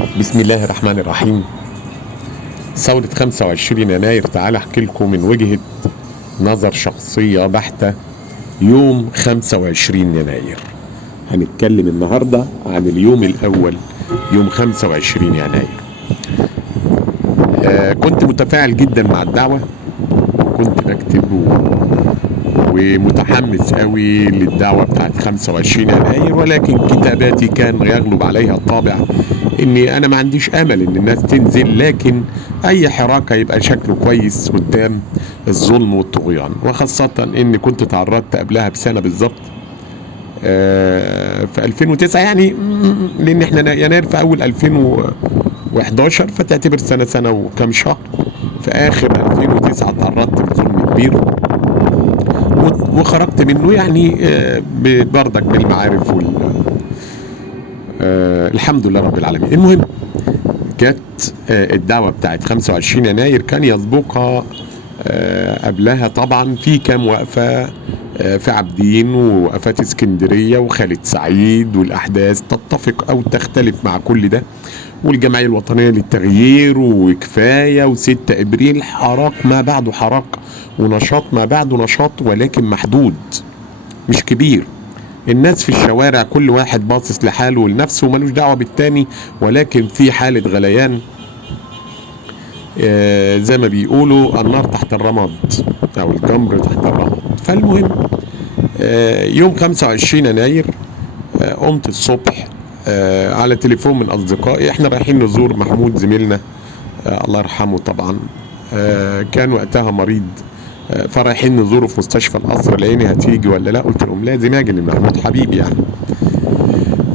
بسم الله الرحمن الرحيم. ثورة 25 يناير، تعال احكي لكم من وجهة نظر شخصية بحتة. يوم 25 يناير هنتكلم النهاردة عن اليوم الأول، يوم 25 يناير. كنت متفاعل جدا مع الدعوة، وكنت بكتب ومتحمس قوي للدعوة بتاعت 25 يناير، ولكن كتاباتي كان يغلب عليها الطابع اني انا ما عنديش امل ان الناس تنزل، لكن اي حراك يبقى شكله كويس قدام الظلم والطغيان، وخاصة اني كنت تعرضت قبلها بسنة بالظبط في 2009 يعني، لان احنا يناير في اول 2011، فتعتبر سنة وكم شهر. في اخر 2009 تعرضت لظلم كبير وخرجت منه يعني بردك بالمعارف الحمد لله رب العالمين. المهم، جت الدعوة بتاعت 25 يناير، كان يسبقها قبلها طبعا في كام وقفة في عابدين، ووقفات اسكندرية وخالد سعيد، والأحداث تتفق أو تختلف مع كل ده، والجمعية الوطنية للتغيير، وكفاية، و6 إبريل. حراك ما بعده حراك، ونشاط ما بعده نشاط، ولكن محدود مش كبير. الناس في الشوارع كل واحد باصص لحاله ولنفسه وملوش دعوة بالتاني، ولكن في حالة غليان، زي ما بيقولوا النار تحت الرماد او الجمر تحت الرماد. فالمهم، يوم 25 يناير قمت الصبح على تليفون من اصدقائي، احنا رايحين نزور محمود زميلنا الله يرحمه طبعا، كان وقتها مريض، فرايحين نزوره في مستشفى القصر العيني، هتيجي ولا لا؟ قلت لهم لازم اجي لان محمود حبيبي يعني.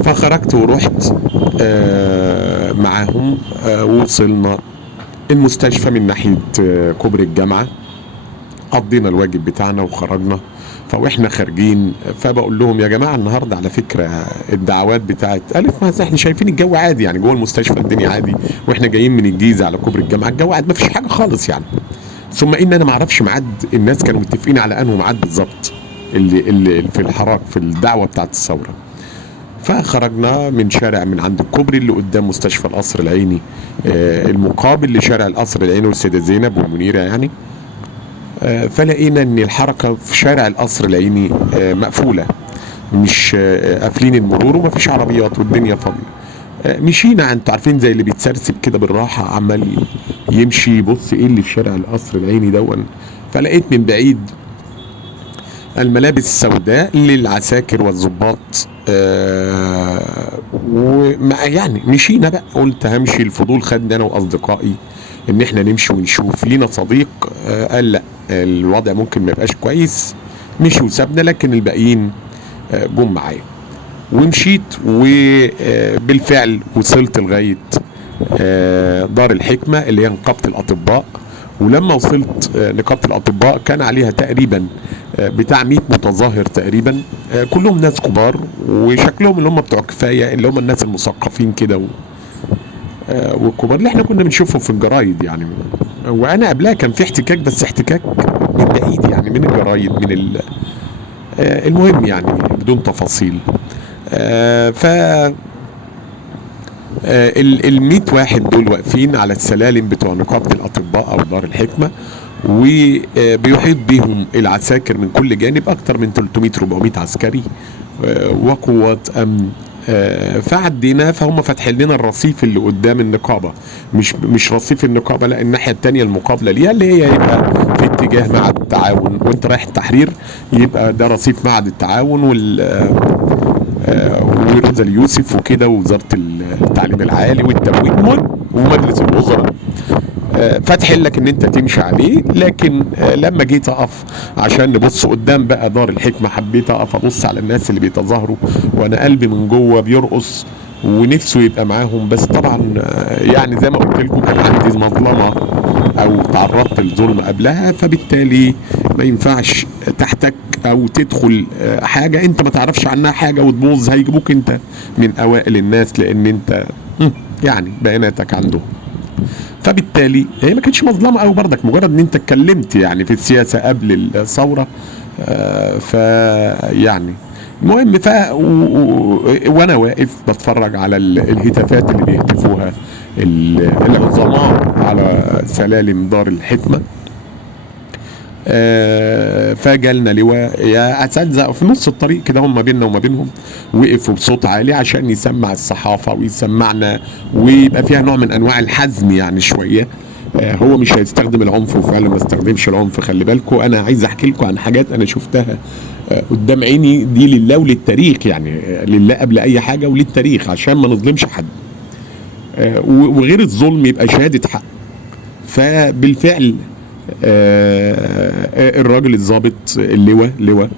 فخرجت ورحت معاهم، ووصلنا المستشفى من ناحية كوبري الجامعة، قضينا الواجب بتاعنا وخرجنا. فاحنا خارجين فبقول لهم يا جماعة النهاردة على فكرة الدعوات بتاعت، قالت ما احنا شايفين الجو عادي يعني، جوه المستشفى الدنيا عادي، واحنا جايين من الجيزة على كوبري الجامعة الجو عادي، ما فيش حاجة خالص يعني. ثم ان انا ما اعرفش ميعاد، الناس كانوا متفقين على انه ميعاد بالظبط اللي في الحراك في الدعوة بتاعت الثورة. فخرجنا من شارع من عند الكوبري اللي قدام مستشفى القصر العيني، المقابل لشارع القصر العيني والسيدة زينب والمنيرة يعني. فلقينا ان الحركة في شارع القصر العيني مقفولة، مش قافلين المرور، ومفيش عربيات والدنيا فاضية. مشينا، انتوا عارفين زي اللي بيتسرسب كده بالراحة، عمال يمشي يبص ايه اللي في شارع القصر العيني دون. فلقيت من بعيد الملابس السوداء للعساكر والضباط، يعني مشينا بقى، قلت همشي، الفضول خدني انا واصدقائي ان احنا نمشي ونشوف. لينا صديق قال لا الوضع ممكن ما يبقاش كويس، مشي وسابنا، لكن الباقيين جم معايا ومشيت. وبالفعل وصلت لغايه دار الحكمه اللي هي نقابه الاطباء. ولما وصلت نقابه الاطباء كان عليها تقريبا بتاع 100 متظاهر تقريبا، كلهم ناس كبار، وشكلهم اللي هم بتوع كفايه، اللي هم الناس المثقفين كده والكبار اللي احنا كنا بنشوفهم في الجرايد يعني. وانا قبلها كان في احتكاك، بس احتكاك من بعيد يعني، من الجرايد، من المهم يعني بدون تفاصيل. ف ال 100 واحد دول واقفين على السلالم بتوع نقابه الاطباء او دار الحكمه، وبيحيط بهم العساكر من كل جانب، اكتر من 300 400 عسكري وقوات امن. فعدينا، فهم فاتحين لنا الرصيف اللي قدام النقابه، مش رصيف النقابه، لا الناحيه الثانيه المقابله ليها، اللي هي يبقى في اتجاه معهد التعاون، وانت رايح التحرير يبقى ده رصيف معهد التعاون وروزا اليوسف وكده، ووزاره التعليم العالي والتموين ومجلس الوزراء. فتح لك ان انت تمشي عليه. لكن لما جيت اقف عشان نبص قدام بقى دار الحكمه، حبيت اقف ابص على الناس اللي بيتظاهروا، وانا قلبي من جوه بيرقص ونفسه يبقى معاهم. بس طبعا يعني زي ما قلت لكم كان عندي مظلمه او تعرضت للظلم قبلها، فبالتالي ما ينفعش تحتك او تدخل حاجه انت ما تعرفش عنها حاجه وتبوظ، هيجيبوك انت من اوائل الناس لان انت يعني بياناتك عندهم. فبالتالي هي ما كانتش مظلمه قوي برضك، مجرد ان انت اتكلمت يعني في السياسه قبل الثوره. فيعني المهم وانا واقف بتفرج على الهتافات اللي بيهتفوها العظماء على سلالم دار الحكمة. فجالنا لواء يا اساتذه في نص الطريق كده، هم ما بيننا وما بينهم، وقفوا بصوت عالي عشان يسمع الصحافه ويسمعنا، ويبقى فيها نوع من انواع الحزم يعني شويه. هو مش هيستخدم العنف، وفعلا ما استخدمش العنف. خلي بالكم، انا عايز احكي لكم عن حاجات انا شفتها قدام عيني، دي لله وللتاريخ يعني، لله قبل اي حاجه وللتاريخ عشان ما نظلمش حد، وغير الظلم يبقى شهاده حق. فبالفعل الراجل الضابط اللواء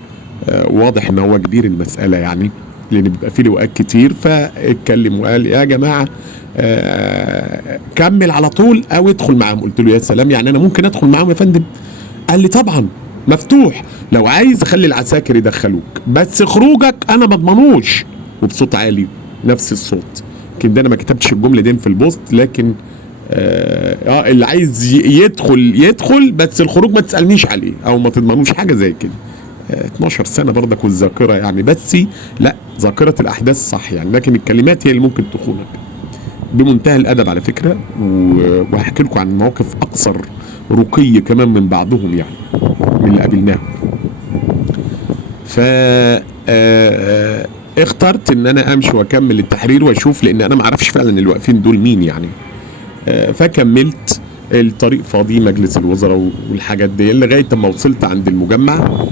واضح ان هو كبير المساله يعني، لان بيبقى فيه لواءات كتير، فاتكلم وقال يا جماعه كمل على طول او ادخل معاهم. قلت له يا سلام، يعني انا ممكن ادخل معاهم يا فندم؟ قال لي طبعا مفتوح، لو عايز خلي العساكر يدخلوك، بس خروجك انا ما اضمنوش. وبصوت عالي نفس الصوت. يمكن ده انا ما كتبتش الجمله دي في البوست، لكن اللي عايز يدخل بس الخروج ما تسالنيش عليه او ما تضمنوش، حاجه زي كده. 12 سنه برضك والذاكره يعني، بس لا، ذاكره الاحداث صح يعني، لكن الكلمات هي اللي ممكن تخونك. بمنتهى الادب على فكره، وهحكي لكم عن مواقف اكثر رقي كمان من بعضهم يعني، من اللي قابلناهم. ف اخترت ان انا امشي واكمل التحرير واشوف، لان انا ما اعرفش فعلا اللي واقفين دول مين يعني. فكملت الطريق فاضي، مجلس الوزراء والحاجات دي، لغايه ما وصلت عند المجمع.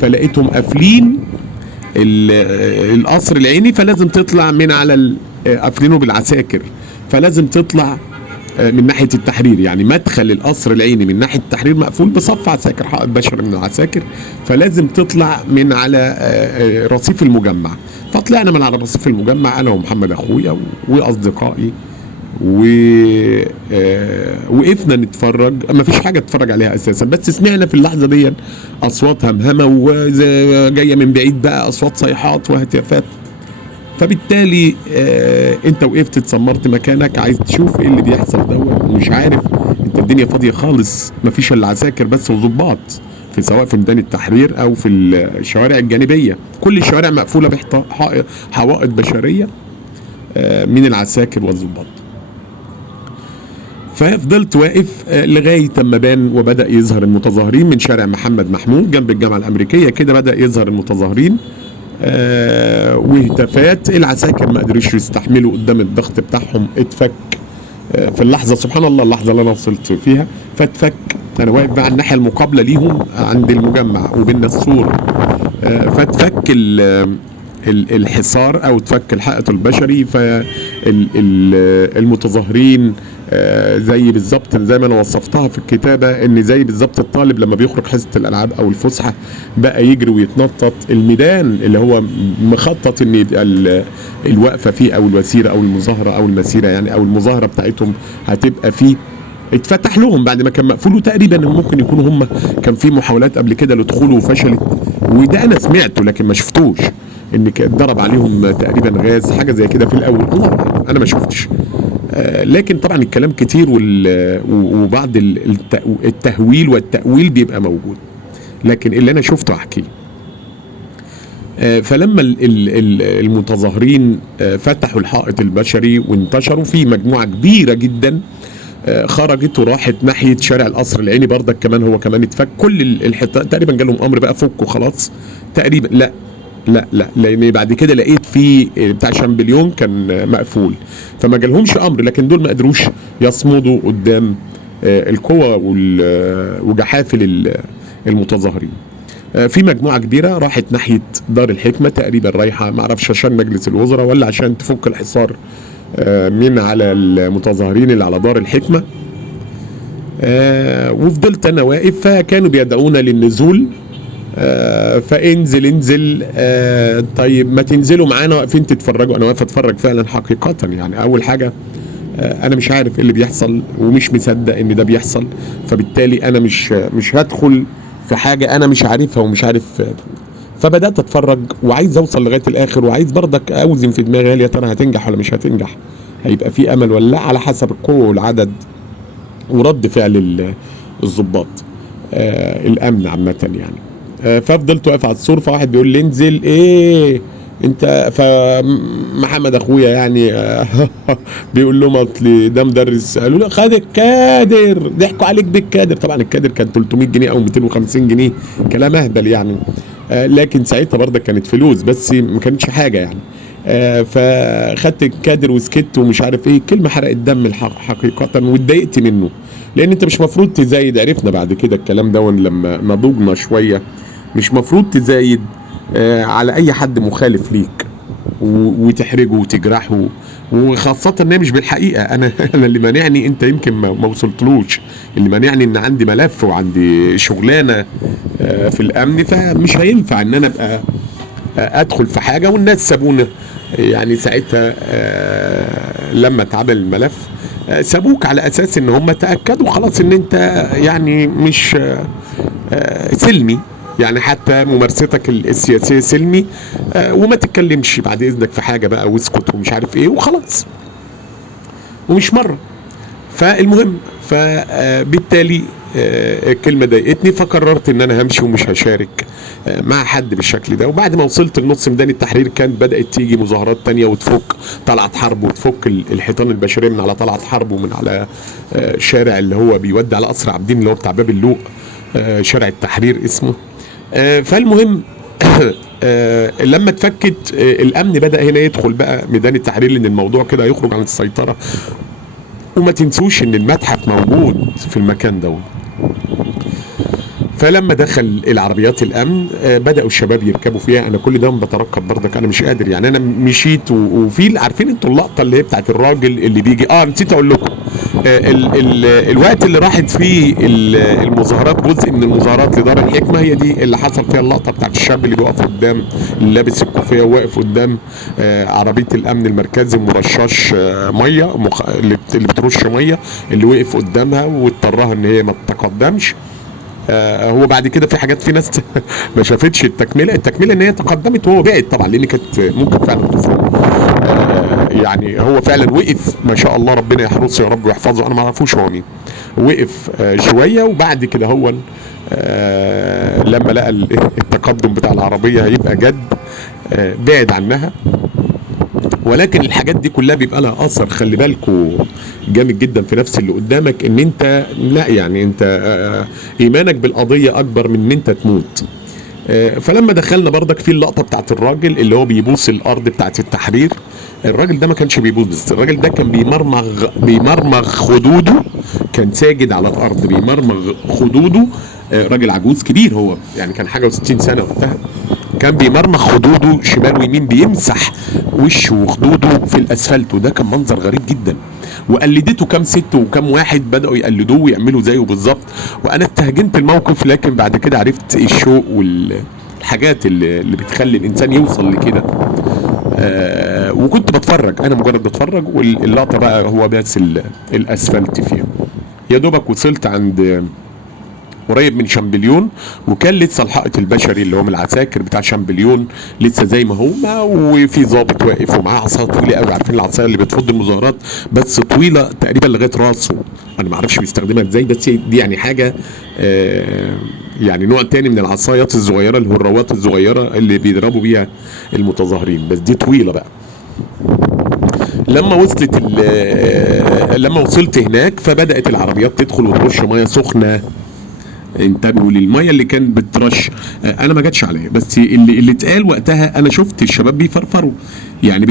فلقيتهم قافلين القصر العيني، فلازم تطلع من على قافلينه بالعساكر، فلازم تطلع من ناحيه التحرير يعني. مدخل القصر العيني من ناحيه التحرير مقفول بصف عساكر، حائط بشري من العساكر، فلازم تطلع من على رصيف المجمع. فطلعنا من على رصيف المجمع انا ومحمد اخويا واصدقائي، وقفنا نتفرج. ما فيش حاجه تتفرج عليها اساسا، بس سمعنا في اللحظه دي اصوات همهمه، وجايه من بعيد بقى اصوات صيحات وهتافات. فبالتالي انت وقفت اتسمرت مكانك، عايز تشوف ايه اللي بيحصل دوت، ومش عارف. انت الدنيا فاضيه خالص، ما فيش الا عساكر بس وظباط، في سواء في ميدان التحرير او في الشوارع الجانبيه. كل الشوارع مقفوله بحوائط بشريه من العساكر والظباط. ففضلت واقف لغايه اما بان وبدا يظهر المتظاهرين من شارع محمد محمود جنب الجامعه الامريكيه كده. بدا يظهر المتظاهرين وهتافات. العساكر ما قدروش يستحملوا قدام الضغط بتاعهم، اتفك في اللحظه، سبحان الله، اللحظه اللي انا وصلت فيها فاتفك. انا واقف بقى على الناحيه المقابله ليهم عند المجمع وبين السور، فاتفك الحصار او تفك الحائط البشري. فالمتظاهرين زي بالظبط زي ما انا وصفتها في الكتابه، ان زي بالظبط الطالب لما بيخرج حصه الالعاب او الفسحه بقى يجري ويتنطط. الميدان اللي هو مخطط ان يبقى الوقفه فيه او الوسيره او المظاهره او المسيره يعني، او المظاهره بتاعتهم هتبقى فيه، اتفتح لهم بعد ما كان مقفول. وتقريبا ممكن يكونوا هم كان في محاولات قبل كده لدخوله وفشلت، وده انا سمعته لكن ما شفتوش، ان اتضرب عليهم تقريبا غاز حاجه زي كده في الاول. الله اعلم، انا ما شفتش. لكن طبعا الكلام كتير وبعض التهويل والتأويل بيبقى موجود، لكن اللي انا شفته احكيه. فلما المتظاهرين فتحوا الحائط البشري وانتشروا، في مجموعه كبيره جدا خرجت وراحت ناحيه شارع القصر العيني. برضك كمان هو كمان اتفك كل الحته تقريبا، جالهم امر بقى فكوا خلاص تقريبا. لا لان بعد كده لقيت في بتاع شامبليون كان مقفول، فما جالهمش امر، لكن دول ما قدروش يصمدوا قدام القوه وجحافل المتظاهرين. في مجموعه كبيره راحت ناحيه دار الحكمه تقريبا، رايحه ما اعرفش عشان مجلس الوزراء ولا عشان تفك الحصار من على المتظاهرين اللي على دار الحكمه. وفضلت انا واقف، فكانوا بيدعونا للنزول. فانزل طيب ما تنزلوا معانا واقفين تتفرجوا. انا واقف اتفرج فعلا حقيقه يعني. اول حاجه انا مش عارف ايه اللي بيحصل ومش مصدق ان ده بيحصل، فبالتالي انا مش هدخل في حاجه انا مش عارفها ومش عارف. فبدات اتفرج وعايز اوصل لغايه الاخر، وعايز برضك اوزن في دماغي هل يا ترى هتنجح ولا مش هتنجح، هيبقى في امل ولا لا، على حسب القوه والعدد ورد فعل الضباط الامن عامه يعني. ففضلت واقف على السور، فواحد بيقول لي انزل ايه انت، فمحمد اخويا يعني بيقول لهم اصل ده مدرس، قالوا له خد الكادر، ضحكوا عليك بالكادر. طبعا الكادر كان 300 جنيه او 250 جنيه، كلام اهبل يعني. لكن ساعتها برضه كانت فلوس بس ما كانتش حاجه يعني. فخدت الكادر وسكت ومش عارف ايه. كلمه حرقت دم حقيقه، واتضايقت منه، لان انت مش مفروض تزايد. عرفنا بعد كده الكلام ده لما نضوجنا شويه، مش مفروض تزايد على اي حد مخالف ليك وتحرجه وتجرحه، وخاصة ان هي مش بالحقيقة. انا اللي مانعني، انت يمكن ما وصلتلوش، اللي مانعني ان عندي ملف وعندي شغلانة في الامن، فمش هينفع ان انا ابقى ادخل في حاجة والناس سابونا. يعني ساعتها لما اتعمل الملف سابوك على اساس ان هم تاكدوا خلاص ان انت يعني مش سلمي، يعني حتى ممارستك السياسيه سلمي، وما تتكلمش بعد اذنك في حاجه بقى، واسكت ومش عارف ايه وخلاص، ومش مره. فالمهم فبالتالي الكلمه ضايقتني، فقررت ان انا همشي ومش هشارك مع حد بالشكل ده. وبعد ما وصلت لنص ميدان التحرير كانت بدات تيجي مظاهرات تانية وتفك طلعت حرب، وتفك الحيطان البشريه من على طلعت حرب، ومن على شارع اللي هو بيودي على قصر عابدين اللي هو بتاع باب اللوق، شارع التحرير اسمه. فالمهم لما اتفكت الامن بدا هنا يدخل بقى ميدان التحرير، لان الموضوع كده هيخرج عن السيطره. وما تنسوش ان المتحف موجود في المكان ده. فلما دخل العربيات الامن بداوا الشباب يركبوا فيها. انا كل ده بترقب برضك، انا مش قادر يعني. انا مشيت وفي عارفين انتوا اللقطه اللي هي بتاعت الراجل اللي بيجي، نسيت اقول لكم الوقت اللي راحت فيه المظاهرات، جزء من المظاهرات لدار الحكمه، هي دي اللي حصل فيها اللقطه بتاعت الشاب اللي بيقف قدام، اللي لابس الكوفيه وواقف قدام عربيه الامن المركزي مرشش ميه، اللي بترش ميه، اللي وقف قدامها واضطرها ان هي ما تتقدمش. هو بعد كده في حاجات، في ناس ما شافتش التكمله ان هي تقدمت وهو بعد طبعا، لان كانت ممكن فعلا تفرق. يعني هو فعلا وقف، ما شاء الله، ربنا يحرسه يا رب ويحفظه، انا ما اعرفوش هو مين. وقف شويه، وبعد كده هو لما لقى التقدم بتاع العربيه هيبقى جد بعد عنها. ولكن الحاجات دي كلها بيبقى لها اثر، خلي بالكوا جامد جدا في نفس اللي قدامك، ان انت لا يعني انت ايمانك بالقضيه اكبر من ان انت تموت. فلما دخلنا برضك في اللقطه بتاعت الراجل اللي هو بيبوس الارض بتاعت التحرير. الراجل ده ما كانش بيبوس بس، الراجل ده كان بيمرمغ خدوده، كان ساجد على الارض بيمرمغ خدوده. راجل عجوز كبير هو، يعني كان حاجه و60 سنه وقتها، كان بيمرمغ خدوده شمال ويمين، بيمسح وشه وخدوده في الاسفلت. وده كان منظر غريب جدا، وقلدته كام ست وكام واحد بداوا يقلدوه ويعملوا زيه بالظبط. وانا استهجنت الموقف، لكن بعد كده عرفت الشوق والحاجات اللي بتخلي الانسان يوصل لكده. وكنت بتفرج، انا مجرد بتفرج، واللقطه بقى هو بس الاسفلت فيها. يا دوبك وصلت عند قريب من شامبليون، وكان لسه الحائط البشري اللي هو من العساكر بتاع شامبليون لسه زي ما هو، وفي ضابط واقف ومعاه عصايه طويله قوي، عارفين العصايه اللي بتفض المظاهرات، بس طويله تقريبا لغايه راسه. انا ما اعرفش بيستخدمها ازاي، بس دي يعني حاجه يعني نوع تاني من العصايات الصغيره، اللي هو الروات الصغيره اللي بيضربوا بيها المتظاهرين، بس دي طويله بقى. لما وصلت هناك فبدات العربيات تدخل وترش ميه سخنه. انتبهوا للميه اللي كانت بترش، انا ما جاتش عليا، بس اللي اتقال وقتها انا شفت الشباب بيفرفروا، يعني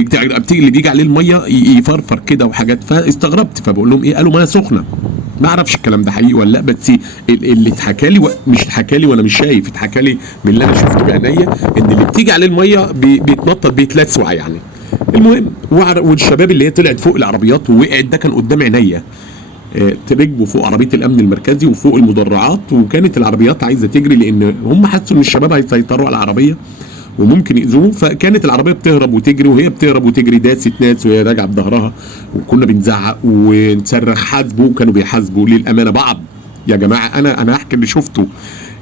اللي بيجي عليه الميه يفرفر كده وحاجات، فاستغربت، فبقول لهم ايه؟ قالوا ميه سخنه. ما اعرفش الكلام ده حقيقي ولا لا، بس اللي اتحكى لي مش اتحكى لي وانا مش شايف، اتحكى لي من اللي انا شفته بعينيا، ان اللي بتيجي عليه الميه بيتنطط بيتلسع يعني. المهم والشباب اللي هي طلعت فوق العربيات ووقعت، ده كان قدام عينيا. ركبوا فوق عربيه الامن المركزي وفوق المدرعات، وكانت العربيات عايزه تجري، لان هم حسوا ان الشباب هيسيطروا على العربيه وممكن يأذوه. فكانت العربيه بتهرب وتجري، وهي بتهرب وتجري داست ناس وهي راجعه بظهرها، وكنا بنزعق ونصرخ حاسبوا، وكانوا بيحاسبوا للامانه بعض. يا جماعه انا هحكي اللي شفته،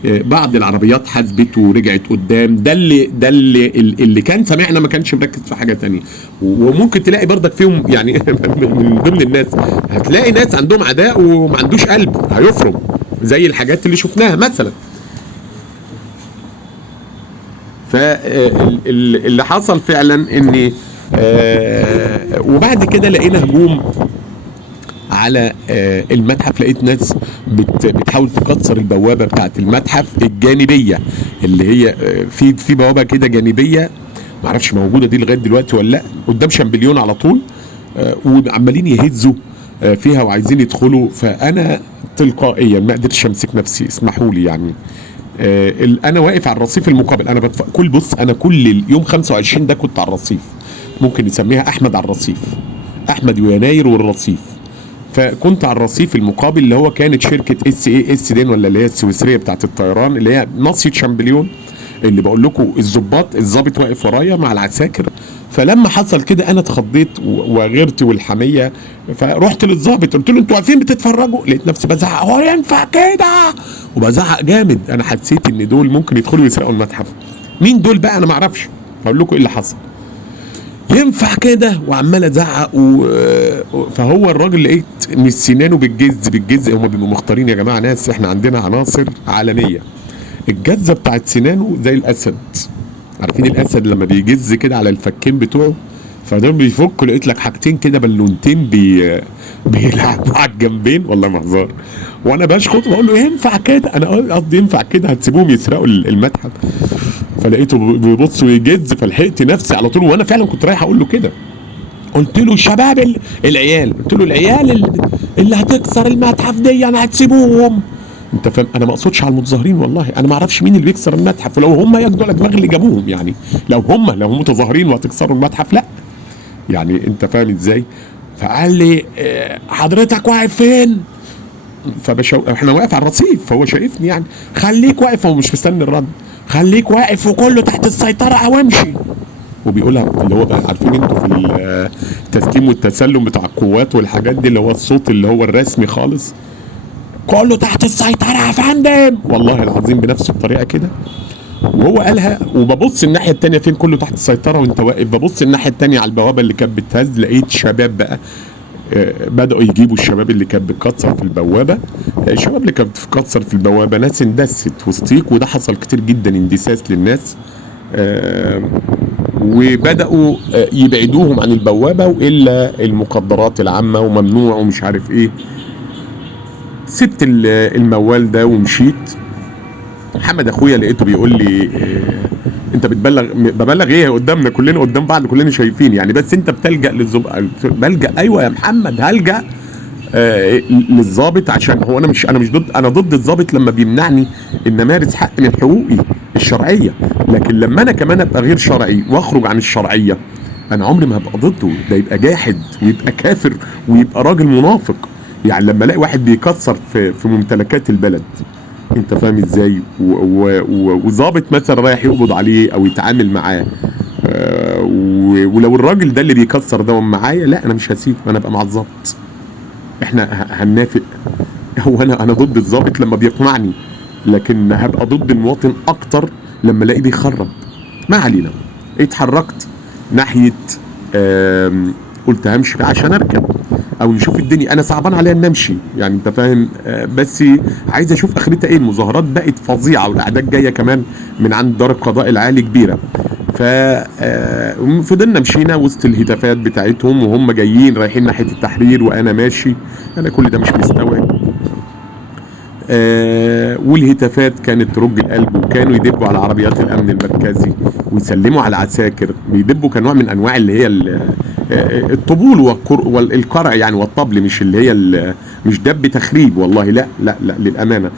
بعض العربيات حاسبت ورجعت قدام. ده اللي كان سامعنا، ما كانش مركز في حاجه تانية. وممكن تلاقي برضك فيهم يعني من ضمن الناس هتلاقي ناس عندهم عداء وما عندوش قلب هيفرم، زي الحاجات اللي شفناها مثلا. فاللي حصل فعلا ان وبعد كده لقينا هجوم على المتحف. لقيت ناس بتحاول تكسر البوابه بتاعت المتحف الجانبيه، اللي هي في بوابه كده جانبيه معرفش موجوده دي لغايه دلوقتي ولا لا، قدام شامبليون على طول، وعمالين يهزوا فيها وعايزين يدخلوا. فانا تلقائيا ما قدرتش امسك نفسي، اسمحوا لي يعني. انا واقف على الرصيف المقابل. انا انا كل يوم 25 ده كنت على الرصيف، ممكن نسميها احمد على الرصيف، احمد ويناير والرصيف. فكنت على الرصيف المقابل اللي هو كانت شركه SAS دين، ولا اللي هي السويسريه بتاعت الطيران، اللي هي ناصيه شامبليون، اللي بقول لكم الظابط واقف ورايا مع العساكر. فلما حصل كده انا اتخضيت وغيرت والحميه، فرحت للظابط قلت له انتوا واقفين بتتفرجوا؟ لقيت نفسي بزعق هو ينفع كده، وبزعق جامد. انا حسيت ان دول ممكن يدخلوا يسرقوا المتحف. مين دول بقى انا ما اعرفش، هقول لكم ايه اللي حصل. ينفع كده وعمال ازعق فهو الراجل لقيت من سنانه بالجز. هم بيبقوا مختارين يا جماعه ناس، احنا عندنا عناصر عالميه. الجزه بتاعت سنانه زي الاسد، عارفين الاسد لما بيجز كده على الفكين بتوعه، فدول بيفكوا. لقيت لك حاجتين كده بالونتين بيلعبوا على الجنبين، والله ما هزار. وانا بشخط بقول له ينفع كده، انا قصدي ينفع كده هتسيبوهم يسرقوا المتحف؟ فلقيته بيبص ويجز، فلحقت نفسي على طول. وانا فعلا كنت رايح اقول له كده، قلت له شباب العيال، قلت له العيال اللي هتكسر المتحف دي انا هتسيبوهم؟ انت فاهم؟ انا ما اقصدش على المتظاهرين والله، انا ما اعرفش مين اللي بيكسر المتحف. لو هم ياخدوا دماغ اللي جابوهم يعني، لو هم متظاهرين وهتكسروا المتحف لا يعني، انت فاهم ازاي؟ فقال لي حضرتك واقف فين؟ احنا واقف على الرصيف، فهو شايفني يعني. خليك واقف، هو مش مستني الرد. خليك واقف وكله تحت السيطره او امشي. وبيقولها اللي هو بقى عارفين انتوا في التسليم والتسلم بتاع القوات والحاجات دي، اللي هو الصوت اللي هو الرسمي خالص، كله تحت السيطره يا فندم، والله العظيم بنفس الطريقه كده. وهو قالها. وببص الناحيه الثانيه فين كله تحت السيطره وانت واقف، ببص الناحيه الثانيه على البوابه اللي كانت بتهز، لقيت شباب بقى بدأوا يجيبوا الشباب اللي كانت بتكسر في البوابة. الشباب اللي كانت بتكسر في البوابة ناس اندست وسطيك، وده حصل كتير جدا اندساس للناس. وبدأوا يبعدوهم عن البوابة، وإلا المخدرات العامة وممنوع ومش عارف ايه. سبت الموال ده ومشيت. محمد اخويا لقيته بيقول لي انت ببلغ ايه قدامنا كلنا، قدام بعض كلنا شايفين يعني، بس انت بتلجأ بلجأ. ايوه يا محمد هلجأ للظابط، عشان هو انا مش ضد، انا ضد الظابط لما بيمنعني ان امارس حق من حقوقي الشرعيه. لكن لما انا كمان ابقى غير شرعي واخرج عن الشرعيه، انا عمري ما هبقى ضده. ده يبقى جاحد ويبقى كافر ويبقى راجل منافق. يعني لما الاقي واحد بيكسر في ممتلكات البلد، انت فاهم ازاي، وظابط مثلا رايح يقبض عليه او يتعامل معاه، ولو الراجل ده اللي بيكسر ده معايا، لا انا مش هسيبه، انا ابقى مع الظابط. احنا هننافق. هو انا ضد الظابط لما بيقنعني، لكن هبقى ضد المواطن اكتر لما الاقيه بيخرب. ما علينا. اتحركت ناحيه قلت همشي عشان اركب او نشوف الدنيا. انا صعبان عليا ان امشي يعني، انت فاهم، بس عايز اشوف اخرتها ايه. المظاهرات بقت فظيعه، والاعداد جايه كمان من عند دار القضاء العالي كبيره. فضلنا مشينا وسط الهتافات بتاعتهم، وهم جايين رايحين ناحيه التحرير وانا ماشي. انا كل ده مش مستوعب. والهتافات كانت ترج القلب، وكانوا يدبوا على عربيات الامن المركزي ويسلموا على العساكر. بيدبوا كنوع من انواع اللي هي الطبول والقرع يعني، والطبل، مش اللي هي مش دب تخريب والله، لا لا لا للامانه.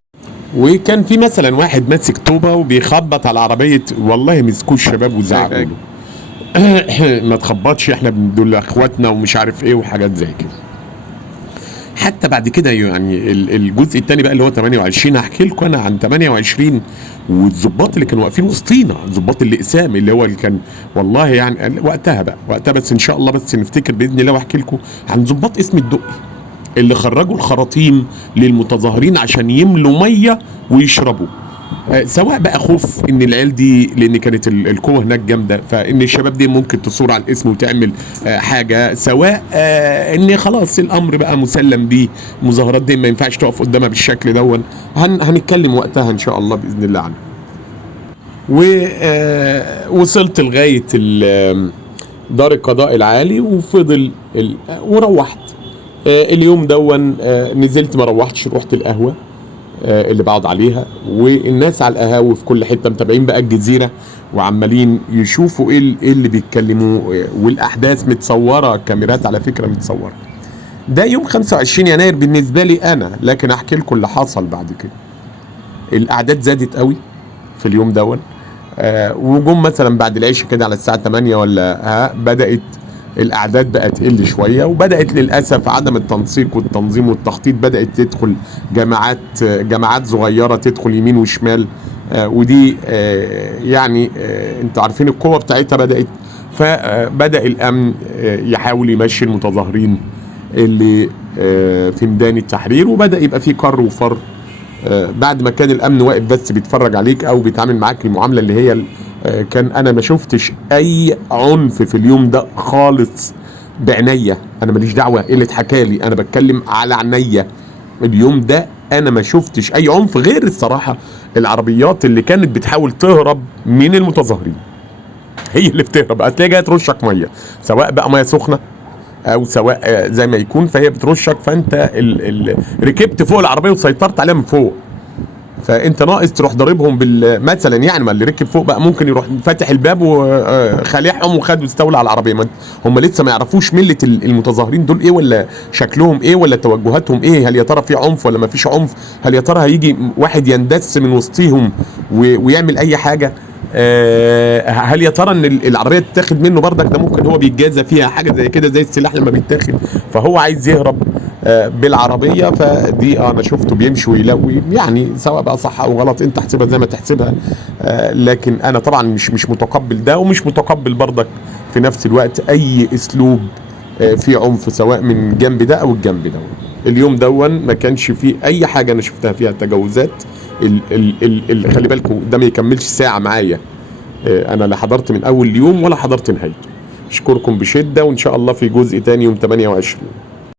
وكان في مثلا واحد ماسك طوبه وبيخبط على عربيه، والله مسكوه الشباب وزعقوا له ما تخبطش، احنا دول اخواتنا ومش عارف ايه وحاجات زي كده. حتى بعد كده يعني الجزء الثاني بقى اللي هو 28، هحكي لكم انا عن 28 والظباط اللي كانوا واقفين وسطينا، ظباط الاقسام اللي هو اللي كان والله يعني وقتها بس ان شاء الله بس نفتكر باذن الله، واحكي لكم عن ظباط اسم الدقي اللي خرجوا الخراطيم للمتظاهرين عشان يملوا ميه ويشربوا. سواء بقى خوف ان العيال دي، لان كانت القوه هناك جامده، فان الشباب دي ممكن تصور على الاسم وتعمل حاجه، سواء ان خلاص الامر بقى مسلم بيه، المظاهرات دي ما ينفعش تقف قدامها بالشكل دون. هنتكلم وقتها ان شاء الله باذن الله عنها. ووصلت لغاية دار القضاء العالي وفضل وروحت. اليوم دون نزلت ما روحتش، رحت القهوة اللي بقعد عليها، والناس على القهاوي في كل حتة متابعين بقى الجزيرة وعمالين يشوفوا ايه اللي بيتكلموا، والاحداث متصورة، كاميرات على فكرة متصورة. ده يوم 25 يناير بالنسبة لي انا، لكن احكي لكم اللي حصل بعد كده. الاعداد زادت قوي في اليوم دون، وجم مثلا بعد العشاء كده على الساعة 8 ولا بدأت الأعداد بقت تقل شوية، وبدأت للأسف عدم التنسيق والتنظيم والتخطيط، بدأت تدخل جماعات صغيرة تدخل يمين وشمال، ودي يعني انتوا عارفين القوة بتاعتها بدأت. فبدأ الأمن يحاول يمشي المتظاهرين اللي في ميدان التحرير، وبدأ يبقى في كر وفر. بعد ما كان الامن واقف بس بيتفرج عليك او بيتعامل معاك المعامله اللي هي كان انا ما شفتش اي عنف في اليوم ده خالص بعينيا، انا ماليش دعوه ايه اللي اتحكى لي، انا بتكلم على عينيا. اليوم ده انا ما شفتش اي عنف، غير الصراحه العربيات اللي كانت بتحاول تهرب من المتظاهرين هي اللي بتهرب، هتلاقيها جايه ترشك ميه، سواء بقى ميه سخنه او سواء زي ما يكون، فهي بترشك، فانت ركبت فوق العربيه وسيطرت عليها من فوق، فانت ناقص تروح ضاربهم مثلا يعني. ما اللي ركب فوق بقى ممكن يروح فاتح الباب وخالعهم وخد واستولى على العربيه. هم لسه ما يعرفوش مله المتظاهرين دول ايه، ولا شكلهم ايه، ولا توجهاتهم ايه، هل يا ترى في عنف ولا ما فيش عنف، هل يا ترى هيجي واحد يندس من وسطهم ويعمل اي حاجه، هل يا ترى ان العربيه تتاخد منه بردك، ده ممكن هو بيتجازى فيها حاجه زي كده زي السلاح لما بيتاخد، فهو عايز يهرب بالعربيه. فدي انا شفته بيمشي ويلاقي، يعني سواء بقى صح او غلط انت احسبها زي ما تحسبها، لكن انا طبعا مش متقبل ده، ومش متقبل بردك في نفس الوقت اي اسلوب في عنف سواء من جنب ده او الجنب ده. اليوم دون ما كانش فيه اي حاجه انا شفتها فيها تجاوزات. خلي بالكم ده ما يكملش ساعه معايا، انا لا حضرت من اول يوم ولا حضرت نهايته. اشكركم بشده، وان شاء الله في جزء تاني يوم 28.